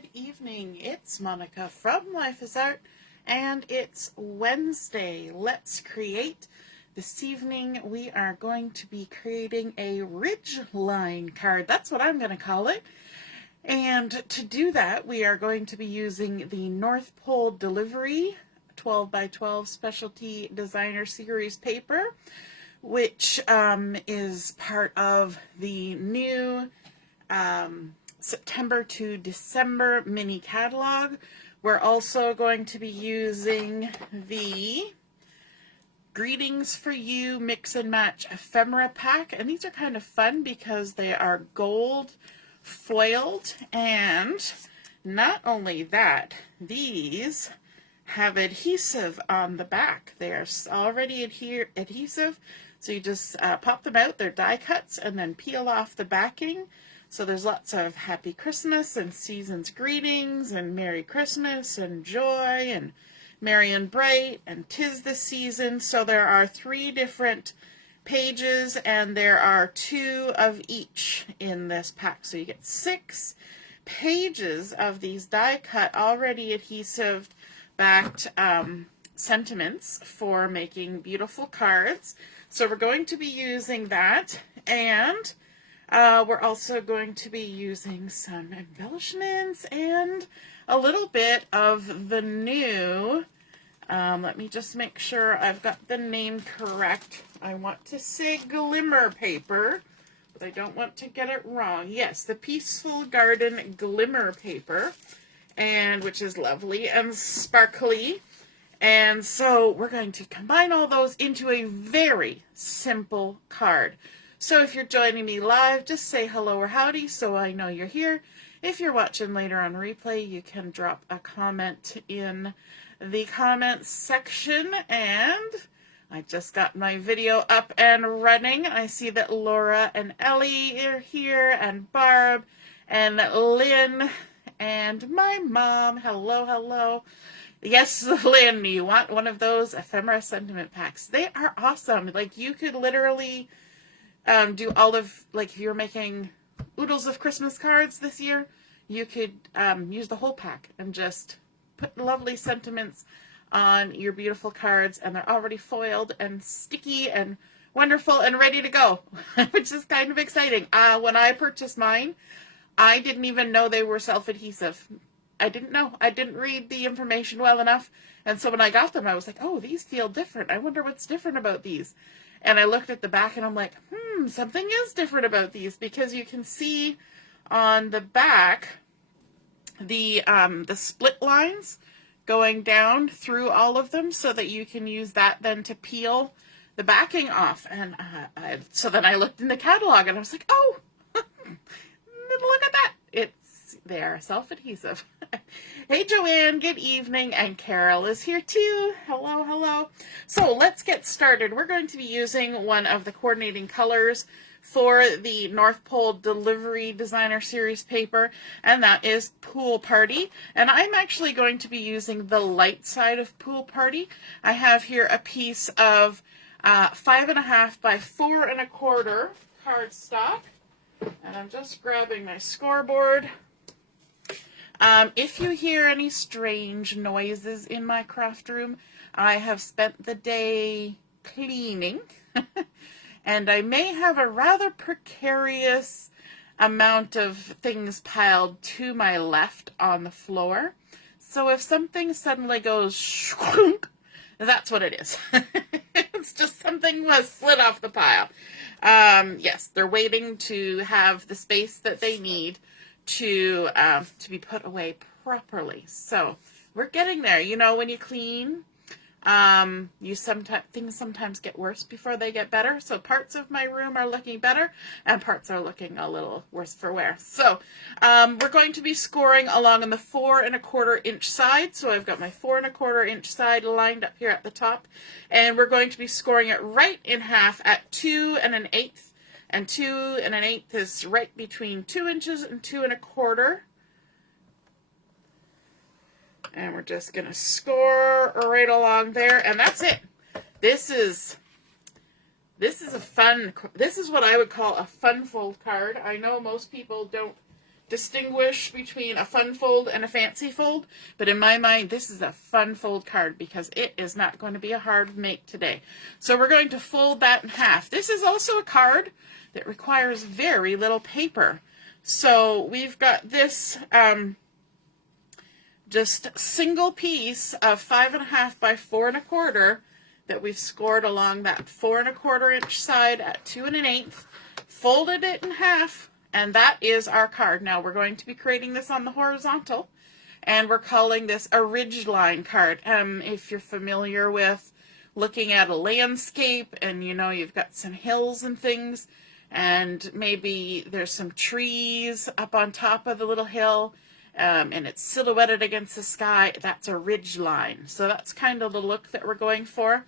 Good evening. It's Monica from Life is Art, and it's Wednesday. Let's create. This evening we are going to be creating a ridgeline card. That's what I'm going to call it. And to do that, we are going to be using the North Pole Delivery 12 by 12 Specialty Designer Series paper, which is part of the new September to December mini catalog. We're also going to be using the Greetings for You Mix and Match Ephemera pack, and these are kind of fun because they are gold foiled, and not only that, these have adhesive on the back. They are already adhesive, so you just pop them out. They're die cuts and then peel off the backing. So there's lots of Happy Christmas and Season's Greetings and Merry Christmas and Joy and Merry and Bright and 'Tis the Season. So there are 3 different pages and there are 2 of each in this pack. So you get 6 pages of these die cut already adhesive backed sentiments for making beautiful cards. So we're going to be using that, and we're also going to be using some embellishments and a little bit of the new, let me just make sure I've got the name correct. I want to say Glimmer Paper, but I don't want to get it wrong. Yes, the Peaceful Garden Glimmer Paper, and which is lovely and sparkly. And so we're going to combine all those into a very simple card. So if you're joining me live, just say hello or howdy so I know you're here. If you're watching later on replay, you can drop a comment in the comments section. And I just got my video up and running. I see that Laura and Ellie are here, and Barb and Lynn and my mom. Hello, hello. Yes, Lynn, you want one of those ephemera sentiment packs. They are awesome. Like, you could literally do all of, like, if you're making oodles of Christmas cards this year, you could use the whole pack and just put lovely sentiments on your beautiful cards, and they're already foiled and sticky and wonderful and ready to go, which is kind of exciting. When I purchased mine, I didn't even know they were self-adhesive. I didn't know. I didn't read the information well enough, and so when I got them, I was like, oh, these feel different. I wonder what's different about these. And I looked at the back and I'm like, something is different about these, because you can see on the back the split lines going down through all of them, so that you can use that then to peel the backing off. And so then I looked in the catalog and I was like, oh, look at that. They are self-adhesive. Hey, Joanne, good evening. And Carol is here too. Hello, hello. So let's get started. We're going to be using one of the coordinating colors for the North Pole Delivery Designer Series paper, and that is Pool Party. And I'm actually going to be using the light side of Pool Party. I have here a piece of 5.5 by 4.25 cardstock, and I'm just grabbing my scoreboard. If you hear any strange noises in my craft room, I have spent the day cleaning, and I may have a rather precarious amount of things piled to my left on the floor. So if something suddenly goes shunk, that's what it is. It's just something was slid off the pile. Yes, they're waiting to have the space that they need to be put away properly. So we're getting there. You know, when you clean, things sometimes get worse before they get better. So parts of my room are looking better, and parts are looking a little worse for wear. So we're going to be scoring along on the 4.25 inch side. So I've got my 4.25 inch side lined up here at the top, and we're going to be scoring it right in half at 2 1/8. And 2 1/8 is right between 2 inches and 2.25. And we're just going to score right along there, and that's it. This is what I would call a fun fold card. I know most people don't distinguish between a fun fold and a fancy fold, but in my mind this is a fun fold card because it is not going to be a hard make today. So we're going to fold that in half. This is also a card that requires very little paper. So we've got this just single piece of 5.5 by 4 1/4 that we've scored along that 4 1/4 inch side at 2 1/8, folded it in half, and that is our card. Now we're going to be creating this on the horizontal, and we're calling this a ridge line card. If you're familiar with looking at a landscape and you know you've got some hills and things, and maybe there's some trees up on top of the little hill, and it's silhouetted against the sky, that's a ridge line. So that's kind of the look that we're going for.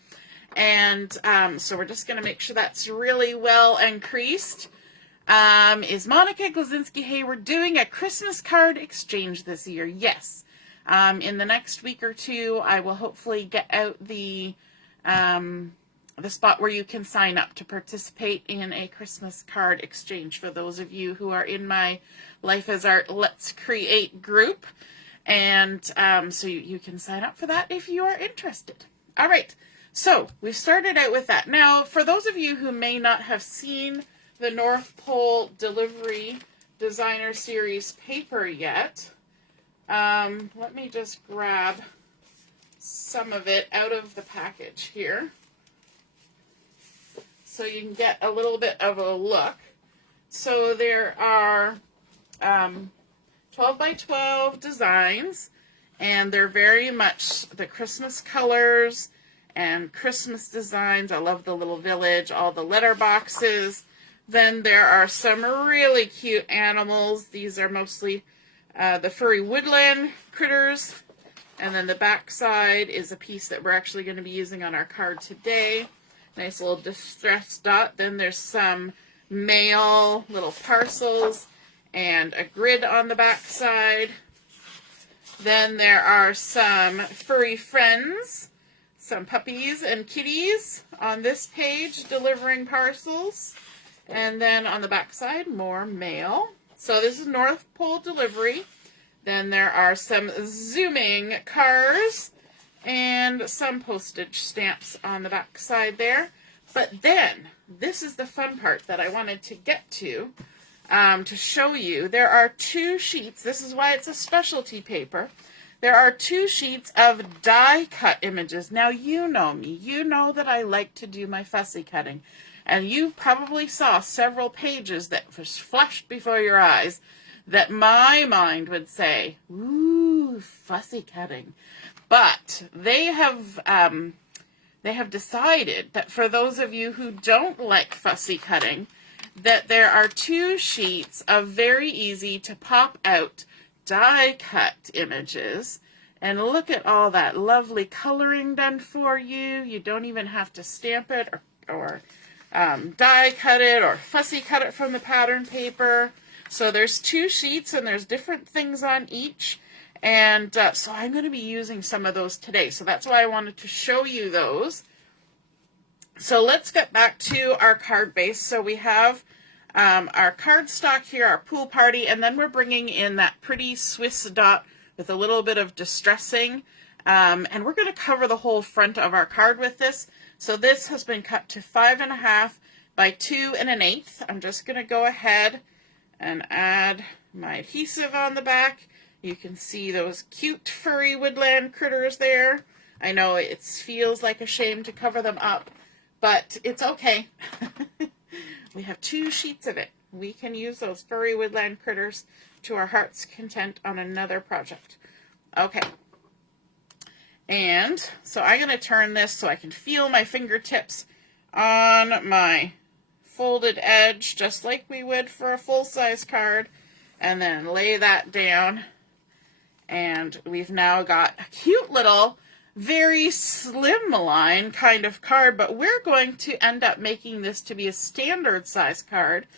And so we're just going to make sure that's really well and creased. Is Monica Glazinski Hayward doing a Christmas card exchange this year? Yes. In the next week or two, I will hopefully get out the spot where you can sign up to participate in a Christmas card exchange for those of you who are in my Life as Art Let's Create group. And so you can sign up for that if you are interested. All right, so we started out with that. Now, for those of you who may not have seen the North Pole Delivery Designer Series paper yet, let me just grab some of it out of the package here, so you can get a little bit of a look. So there are 12 by 12 designs, and they're very much the Christmas colors and Christmas designs. I love the little village, all the letter boxes. Then there are some really cute animals. These are mostly the furry woodland critters. And then the back side is a piece that we're actually going to be using on our card today. Nice little distress dot. Then there's some mail, little parcels, and a grid on the back side. Then there are some furry friends, some puppies and kitties on this page delivering parcels. And then on the back side, more mail. So this is North Pole Delivery. Then there are some zooming cars and some postage stamps on the back side there. But then, this is the fun part that I wanted to get to show you. There are 2 sheets. This is why it's a specialty paper. There are 2 sheets of die cut images. Now, you know me. You know that I like to do my fussy cutting. And you probably saw several pages that was flashed before your eyes that my mind would say, ooh, fussy cutting. But they have decided that for those of you who don't like fussy cutting, that there are 2 sheets of very easy to pop out die cut images. And look at all that lovely coloring done for you. You don't even have to stamp it or die cut it or fussy cut it from the pattern paper. So there's 2 sheets and there's different things on each. And so I'm going to be using some of those today. So that's why I wanted to show you those. So let's get back to our card base. So we have our cardstock here, our pool party, and then we're bringing in that pretty Swiss dot with a little bit of distressing. And we're going to cover the whole front of our card with this. So this has been cut to 5.5 by 2 1/8. I'm just going to go ahead and add my adhesive on the back. You can see those cute furry woodland critters there. I know it feels like a shame to cover them up, but it's okay. We have 2 sheets of it. We can use those furry woodland critters to our heart's content on another project. Okay. And so I'm going to turn this so I can feel my fingertips on my folded edge, just like we would for a full-size card, and then lay that down. And we've now got a cute little, very slimline kind of card, but we're going to end up making this to be a standard size card.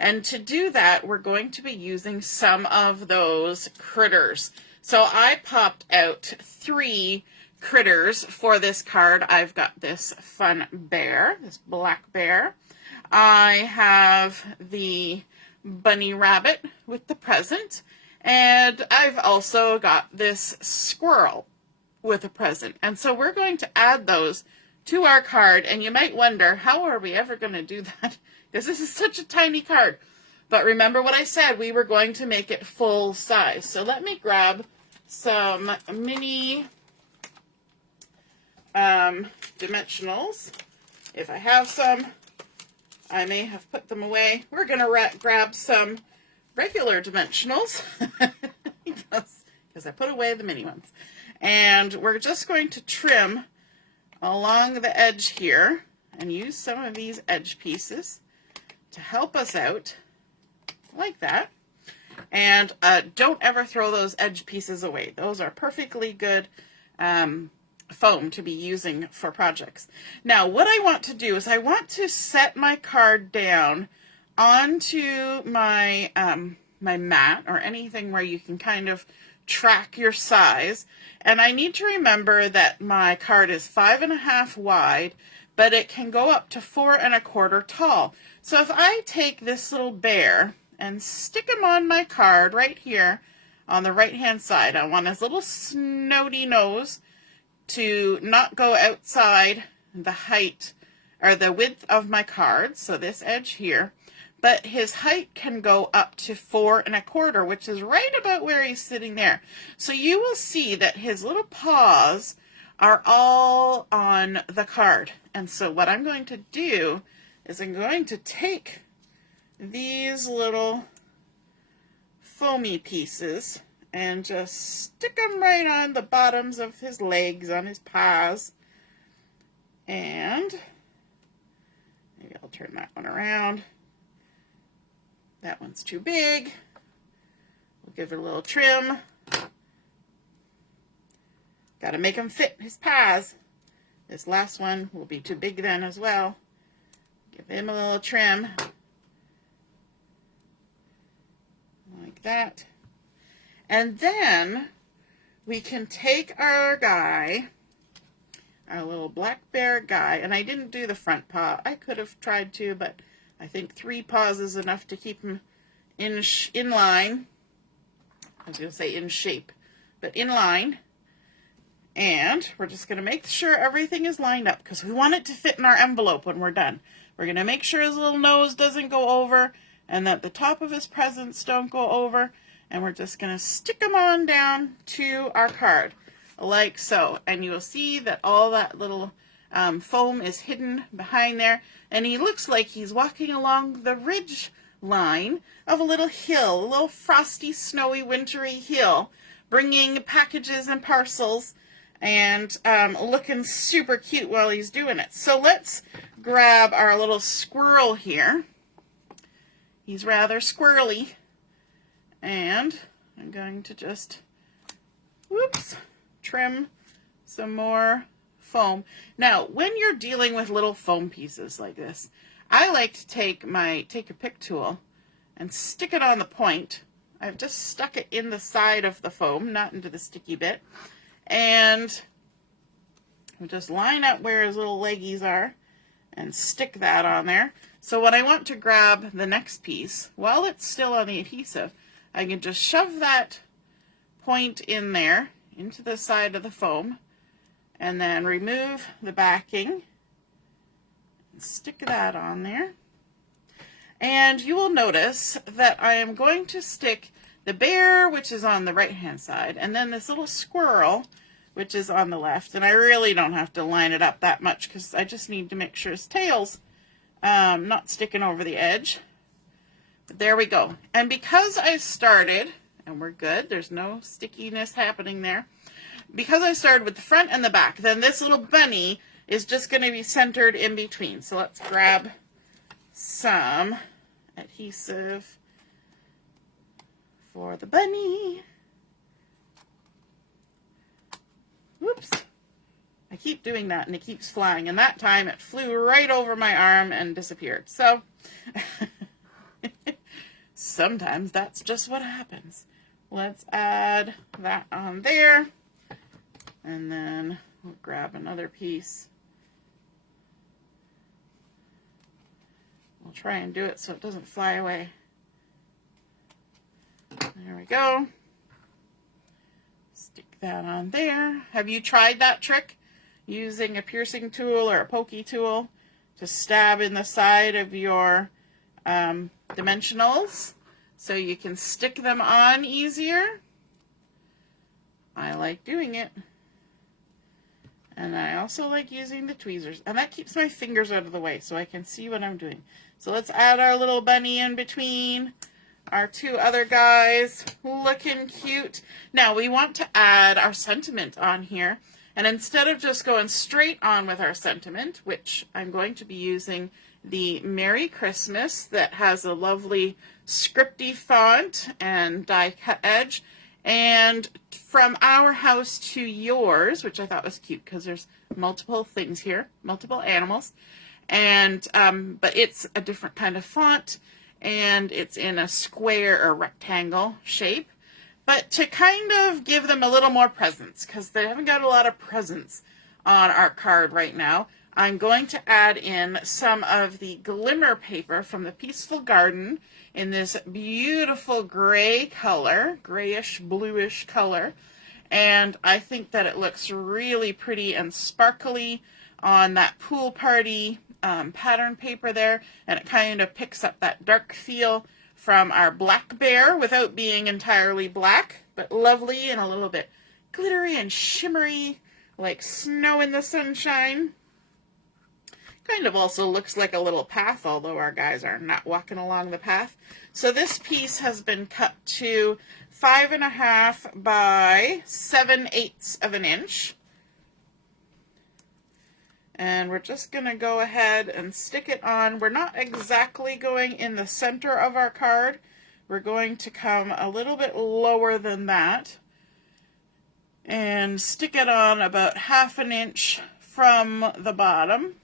And to do that, we're going to be using some of those critters. So I popped out 3 critters for this card. I've got this fun bear, this black bear. I have the bunny rabbit with the present. And I've also got this squirrel with a present. And so we're going to add those to our card. And you might wonder, how are we ever going to do that? Because this is such a tiny card. But remember what I said, we were going to make it full size. So let me grab some mini dimensionals. If I have some, I may have put them away. We're going to grab some regular dimensionals because I put away the mini ones. And we're just going to trim along the edge here and use some of these edge pieces to help us out like that. And don't ever throw those edge pieces away. Those are perfectly good foam to be using for projects. Now what I want to do is I want to set my card down onto my my mat or anything where you can kind of track your size. And I need to remember that my card is 5.5 wide, but it can go up to 4.25 tall. So if I take this little bear and stick him on my card right here on the right hand side, I want his little snouty nose to not go outside the height or the width of my card, so this edge here, but his height can go up to 4.25, which is right about where he's sitting there. So you will see that his little paws are all on the card. And so what I'm going to do is I'm going to take these little foamy pieces and just stick them right on the bottoms of his legs, on his paws. And maybe I'll turn that one around. That one's too big. We'll give it a little trim. Got to make him fit his paws. This last one will be too big then as well. Give him a little trim. Like that. And then we can take our guy, our little black bear guy, and I didn't do the front paw. I could have tried to, but I think 3 paws is enough to keep him in line. I was going to say in shape, but in line. And we're just going to make sure everything is lined up because we want it to fit in our envelope when we're done. We're going to make sure his little nose doesn't go over and that the top of his presents don't go over. And we're just going to stick them on down to our card like so. And you'll see that all that little foam is hidden behind there. And he looks like he's walking along the ridge line of a little hill, a little frosty, snowy, wintry hill, bringing packages and parcels and looking super cute while he's doing it. So let's grab our little squirrel here. He's rather squirrely. And I'm going to just, whoops, trim some more foam. Now, when you're dealing with little foam pieces like this, I like to take a pick tool and stick it on the point. I've just stuck it in the side of the foam, not into the sticky bit. And we'll just line up where his little leggies are and stick that on there. So when I want to grab the next piece, while it's still on the adhesive, I can just shove that point in there into the side of the foam and then remove the backing and stick that on there. And you will notice that I am going to stick the bear, which is on the right hand side, and then this little squirrel, which is on the left. And I really don't have to line it up that much because I just need to make sure his tail's not sticking over the edge. But there we go. And because I started, and we're good, there's no stickiness happening there. Because I started with the front and the back, then this little bunny is just going to be centered in between. So let's grab some adhesive for the bunny. Whoops. I keep doing that and it keeps flying. And that time it flew right over my arm and disappeared. So sometimes that's just what happens. Let's add that on there. And then we'll grab another piece. We'll try and do it so it doesn't fly away. There we go. Stick that on there. Have you tried that trick? Using a piercing tool or a pokey tool to stab in the side of your dimensionals so you can stick them on easier? I like doing it. And I also like using the tweezers. And that keeps my fingers out of the way so I can see what I'm doing. So let's add our little bunny in between our two other guys. Looking cute. Now we want to add our sentiment on here. And instead of just going straight on with our sentiment, which I'm going to be using the Merry Christmas that has a lovely scripty font and die cut edge, and from our house to yours, which I thought was cute because there's multiple things here, multiple animals, and but it's a different kind of font, and it's in a square or rectangle shape. But to kind of give them a little more presence, because they haven't got a lot of presence on our card right now, I'm going to add in some of the Glimmer Paper from the Peaceful Garden in this beautiful gray color, grayish, bluish color. And I think that it looks really pretty and sparkly on that pool party pattern paper there. And it kind of picks up that dark feel from our black bear without being entirely black, but lovely and a little bit glittery and shimmery, like snow in the sunshine. Kind of also looks like a little path, although our guys are not walking along the path. So this piece has been cut to 5.5 by 7/8 of an inch. And we're just going to go ahead and stick it on. We're not exactly going in the center of our card. We're going to come a little bit lower than that and stick it on about 1/2 inch from the bottom.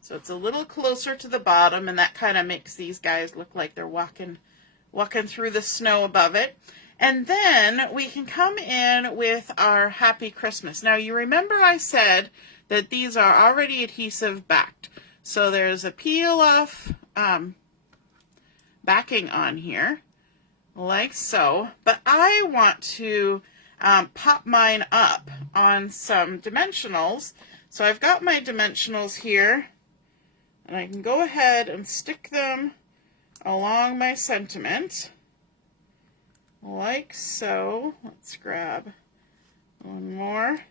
So it's a little closer to the bottom, and that kind of makes these guys look like they're walking through the snow above it. And then we can come in with our Happy Christmas. Now you remember I said that these are already adhesive backed. So there's a peel off backing on here, like so. But I want to pop mine up on some dimensionals. So I've got my dimensionals here, and I can go ahead and stick them along my sentiment, like so. Let's grab one more.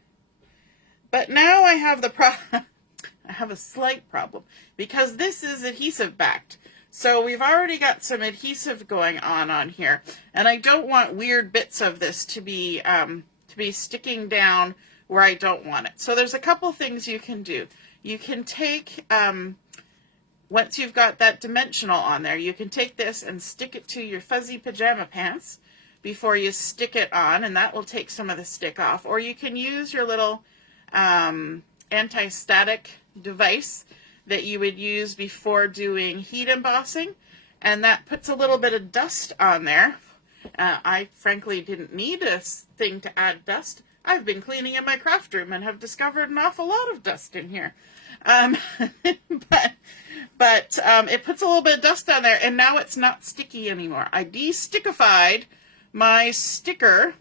But now I have I have a slight problem because this is adhesive backed. So we've already got some adhesive going on here, and I don't want weird bits of this to be sticking down where I don't want it. So there's a couple things you can do. You can take once you've got that dimensional on there, you can take this and stick it to your fuzzy pajama pants before you stick it on, and that will take some of the stick off. Or you can use your little anti-static device that you would use before doing heat embossing, and that puts a little bit of dust on there. I frankly didn't need a thing to add dust. I've been cleaning in my craft room and have discovered an awful lot of dust in here. But it puts a little bit of dust on there, and now it's not sticky anymore. I de-stickified my sticker,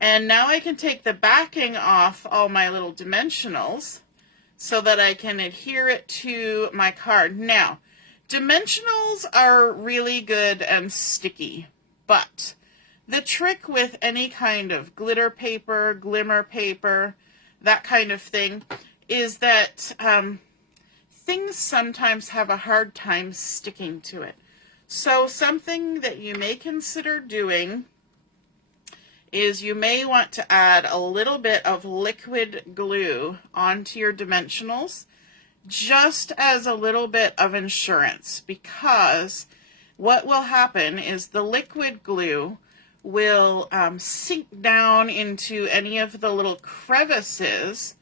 and now I can take the backing off all my little dimensionals so that I can adhere it to my card. Now, dimensionals are really good and sticky, but the trick with any kind of glitter paper, glimmer paper, that kind of thing, is that things sometimes have a hard time sticking to it. So something that you may consider doing is you may want to add a little bit of liquid glue onto your dimensionals, just as a little bit of insurance, because what will happen is the liquid glue will sink down into any of the little crevices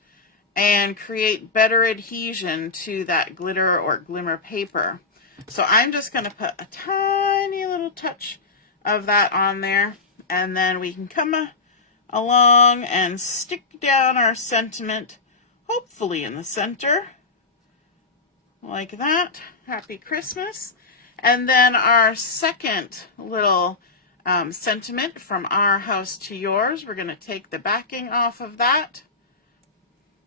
and create better adhesion to that glitter or glimmer paper. So I'm just going to put a tiny little touch of that on there, and then we can come along and stick down our sentiment, hopefully in the center, like that. Happy Christmas. And then our second little sentiment from Our House to Yours. We're going to take the backing off of that,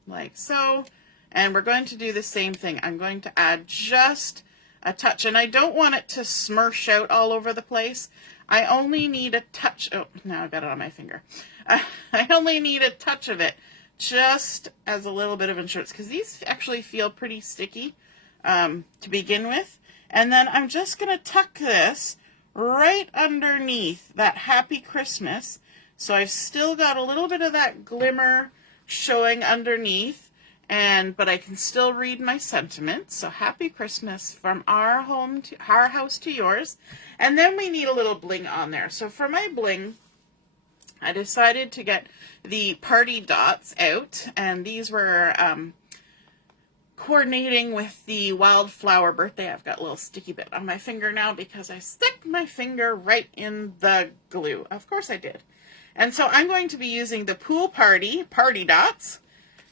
like so, and we're going to do the same thing. I'm going to add just a touch, and I don't want it to smirch out all over the place. I only need a touch. Oh, now I've got it on my finger. I only need a touch of it, just as a little bit of insurance, because these actually feel pretty sticky to begin with. And then I'm just going to tuck this right underneath that Happy Christmas. So I've still got a little bit of that glimmer showing underneath, but I can still read my sentiment. So Happy Christmas from our house to yours. And then we need a little bling on there. So for my bling, I decided to get the party dots out, and these were coordinating with the wildflower birthday. I've got a little sticky bit on my finger now because I stuck my finger right in the glue. Of course I did. And so I'm going to be using the pool party dots.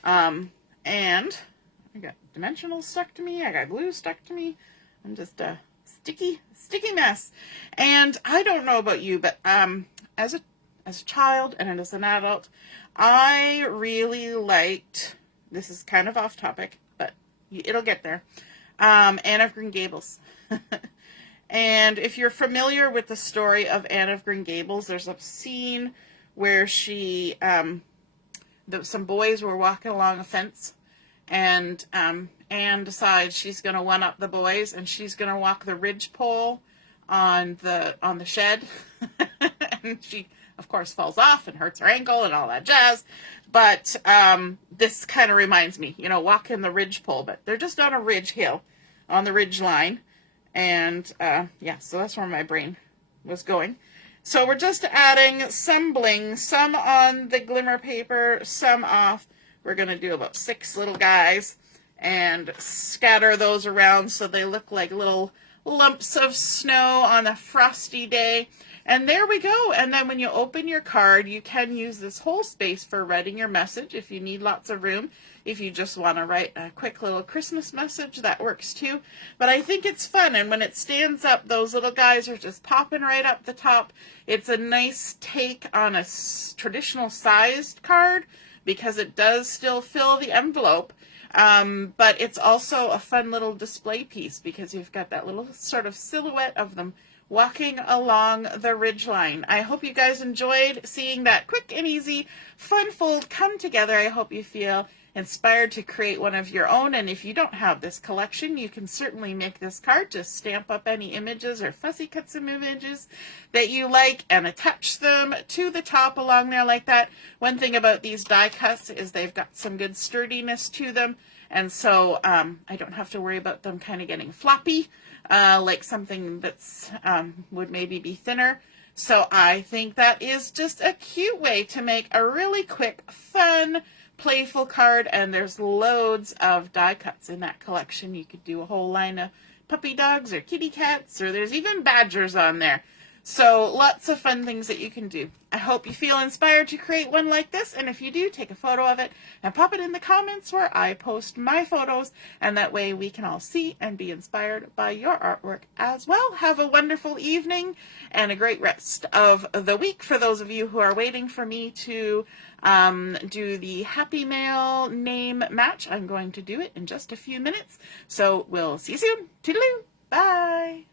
And I got dimensionals stuck to me. I got glue stuck to me. I'm just a sticky mess. And I don't know about you, but as a child and as an adult, I really liked, this is kind of off topic, but it'll get there, Anne of Green Gables. And if you're familiar with the story of Anne of Green Gables, there's a scene where she, some boys were walking along a fence, and Anne decides she's going to one-up the boys, and she's going to walk the ridgepole on the shed. And she, of course, falls off and hurts her ankle and all that jazz. But this kind of reminds me, walking the ridgepole, but they're just on a ridge hill, on the ridge line. And yeah, so that's where my brain was going. So we're just adding some bling, some on the glimmer paper, some off. We're going to do about 6 little guys and scatter those around so they look like little lumps of snow on a frosty day. And there we go. And then when you open your card, you can use this whole space for writing your message if you need lots of room. If you just want to write a quick little Christmas message, that works too. But I think it's fun. And when it stands up, those little guys are just popping right up the top. It's a nice take on a traditional sized card because it does still fill the envelope. But it's also a fun little display piece because you've got that little sort of silhouette of them walking along the ridgeline. I hope you guys enjoyed seeing that quick and easy fun fold come together. I hope you feel inspired to create one of your own. And if you don't have this collection, you can certainly make this card. Just stamp up any images or fussy cut some images that you like and attach them to the top along there like that. One thing about these die cuts is they've got some good sturdiness to them. And so I don't have to worry about them kind of getting floppy like something that's would maybe be thinner. So I think that is just a cute way to make a really quick, fun, playful card. And there's loads of die cuts in that collection. You could do a whole line of puppy dogs or kitty cats, or there's even badgers on there. So lots of fun things that you can do. I hope you feel inspired to create one like this, and if you do, take a photo of it and pop it in the comments where I post my photos, and that way we can all see and be inspired by your artwork as well. Have a wonderful evening and a great rest of the week. For those of you who are waiting for me to do the Happy Mail name match, I'm going to do it in just a few minutes. So we'll see you soon. Toodaloo. Bye.